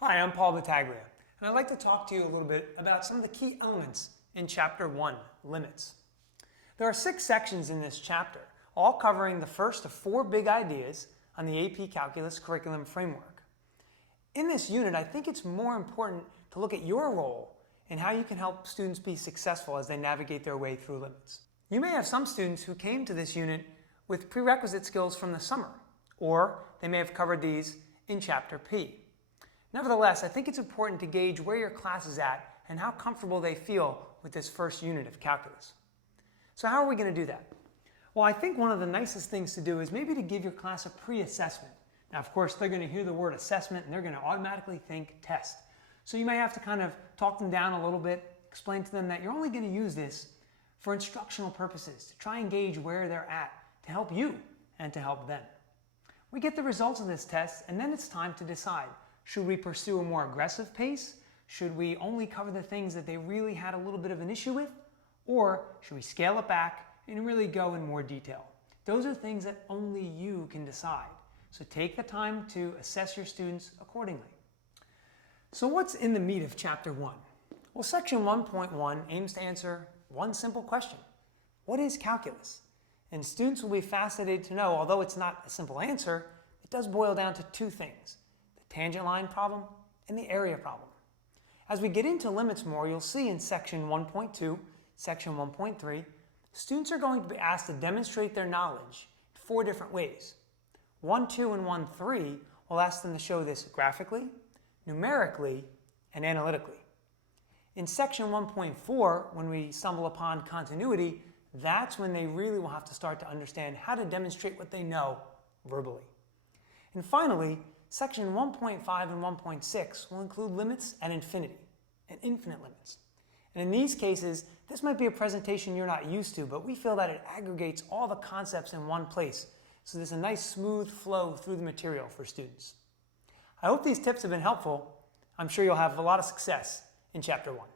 Hi, I'm Paul Battaglia, and I'd like to talk to you a little bit about some of the key elements in Chapter 1, Limits. There are 6 sections in this chapter, all covering the first of 4 big ideas on the AP Calculus curriculum framework. In this unit, I think it's more important to look at your role and how you can help students be successful as they navigate their way through limits. You may have some students who came to this unit with prerequisite skills from the summer, or they may have covered these in Chapter P. Nevertheless, I think it's important to gauge where your class is at and how comfortable they feel with this first unit of calculus. So how are we going to do that? Well, I think one of the nicest things to do is maybe to give your class a pre-assessment. Now, of course, they're going to hear the word assessment and they're going to automatically think test. So you may have to kind of talk them down a little bit, explain to them that you're only going to use this for instructional purposes, to try and gauge where they're at, to help you and to help them. We get the results of this test, and then it's time to decide. Should we pursue a more aggressive pace? Should we only cover the things that they really had a little bit of an issue with? Or should we scale it back and really go in more detail? Those are things that only you can decide. So take the time to assess your students accordingly. So what's in the meat of Chapter 1? Well, Section 1.1 aims to answer one simple question. What is calculus? And students will be fascinated to know, although it's not a simple answer, it does boil down to 2 things. Tangent line problem and the area problem. As we get into limits more, you'll see in Section 1.2, Section 1.3, students are going to be asked to demonstrate their knowledge in 4 different ways. 1.2 and 1.3 will ask them to show this graphically, numerically, and analytically. In Section 1.4, when we stumble upon continuity, that's when they really will have to start to understand how to demonstrate what they know verbally. And finally, Section 1.5 and 1.6 will include limits at infinity and infinite limits. And in these cases, this might be a presentation you're not used to, but we feel that it aggregates all the concepts in one place, so there's a nice smooth flow through the material for students. I hope these tips have been helpful. I'm sure you'll have a lot of success in Chapter 1.